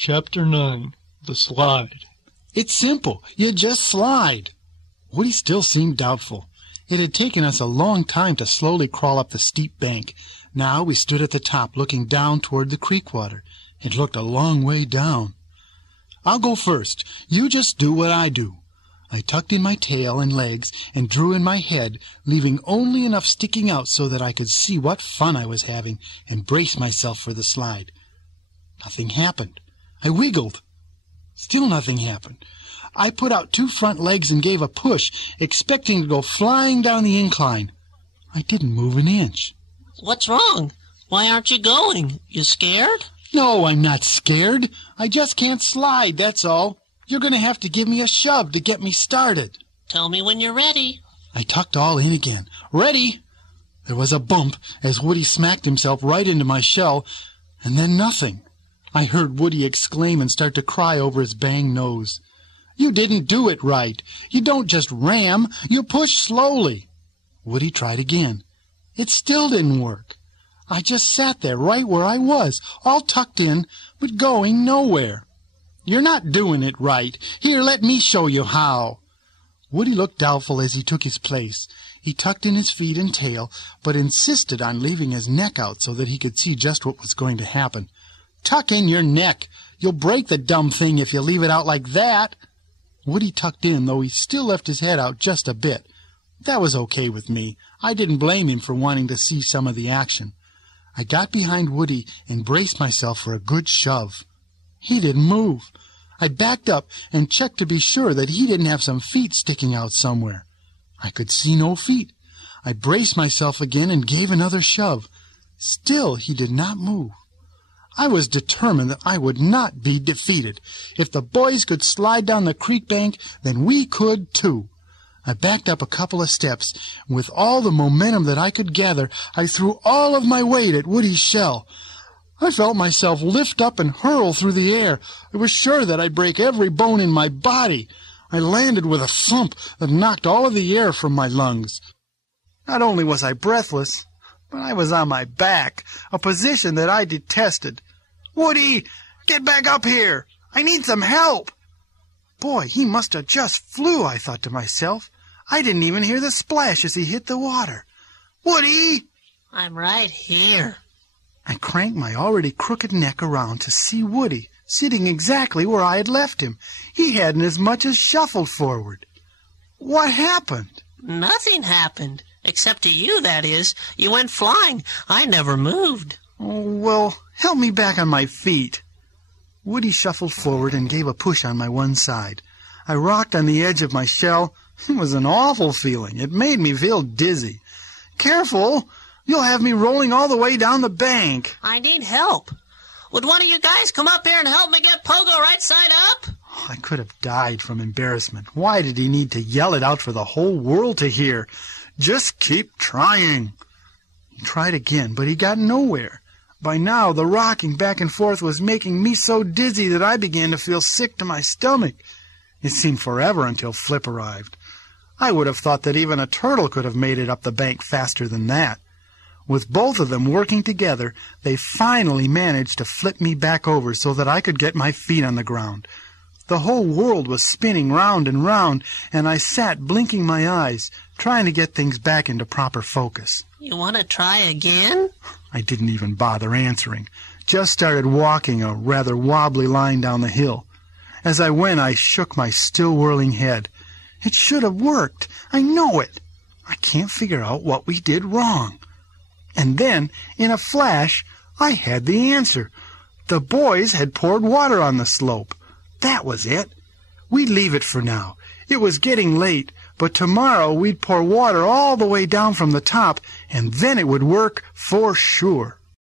Chapter 9. The Slide. It's simple. You just slide. Woody still seemed doubtful. It had taken us a long time to slowly crawl up the steep bank. Now we stood at the top, looking down toward the creek water. It looked a long way down. I'll go first. You just do what I do. I tucked in my tail and legs and drew in my head, leaving only enough sticking out so that I could see what fun I was having and brace myself for the slide. Nothing happened. I wiggled. Still nothing happened. I put out 2 front legs and gave a push, expecting to go flying down the incline. I didn't move an inch. What's wrong? Why aren't you going? You scared? No, I'm not scared. I just can't slide, that's all. You're going to have to give me a shove to get me started. Tell me when you're ready. I tucked all in again. Ready! There was a bump as Woody smacked himself right into my shell, and then nothing. I heard Woody exclaim and start to cry over his banged nose. You didn't do it right. You don't just ram, you push slowly. Woody tried again. It still didn't work. I just sat there right where I was, all tucked in, but going nowhere. You're not doing it right. Here, let me show you how. Woody looked doubtful as he took his place. He tucked in his feet and tail, but insisted on leaving his neck out so that he could see just what was going to happen. Tuck in your neck. You'll break the dumb thing if you leave it out like that. Woody tucked in, though he still left his head out just a bit. That was okay with me. I didn't blame him for wanting to see some of the action. I got behind Woody and braced myself for a good shove. He didn't move. I backed up and checked to be sure that he didn't have some feet sticking out somewhere. I could see no feet. I braced myself again and gave another shove. Still he did not move. I was determined that I would not be defeated. If the boys could slide down the creek bank, then we could too. I backed up a couple of steps, and with all the momentum that I could gather, I threw all of my weight at Woody's shell. I felt myself lift up and hurl through the air. I was sure that I'd break every bone in my body. I landed with a thump that knocked all of the air from my lungs. Not only was I breathless, but I was on my back, a position that I detested. Woody, get back up here. I need some help. Boy, he must have just flew, I thought to myself. I didn't even hear the splash as he hit the water. Woody! I'm right here. I cranked my already crooked neck around to see Woody, sitting exactly where I had left him. He hadn't as much as shuffled forward. What happened? Nothing happened. Except to you, that is. You went flying. I never moved. Oh, well, help me back on my feet. Woody shuffled forward and gave a push on my one side. I rocked on the edge of my shell. It was an awful feeling. It made me feel dizzy. Careful! You'll have me rolling all the way down the bank. I need help. Would one of you guys come up here and help me get Pogo right side up? I could have died from embarrassment. Why did he need to yell it out for the whole world to hear? Just keep trying. He tried again, but he got nowhere. By now, the rocking back and forth was making me so dizzy that I began to feel sick to my stomach. It seemed forever until Flip arrived. I would have thought that even a turtle could have made it up the bank faster than that. With both of them working together, they finally managed to flip me back over so that I could get my feet on the ground. The whole world was spinning round and round, and I sat blinking my eyes, trying to get things back into proper focus. You want to try again? I didn't even bother answering, just started walking a rather wobbly line down the hill. As I went, I shook my still whirling head. It should have worked. I know it. I can't figure out what we did wrong. And then, in a flash, I had the answer. The boys had poured water on the slope. That was it. We'd leave it for now. It was getting late, but tomorrow we'd pour water all the way down from the top, and then it would work for sure.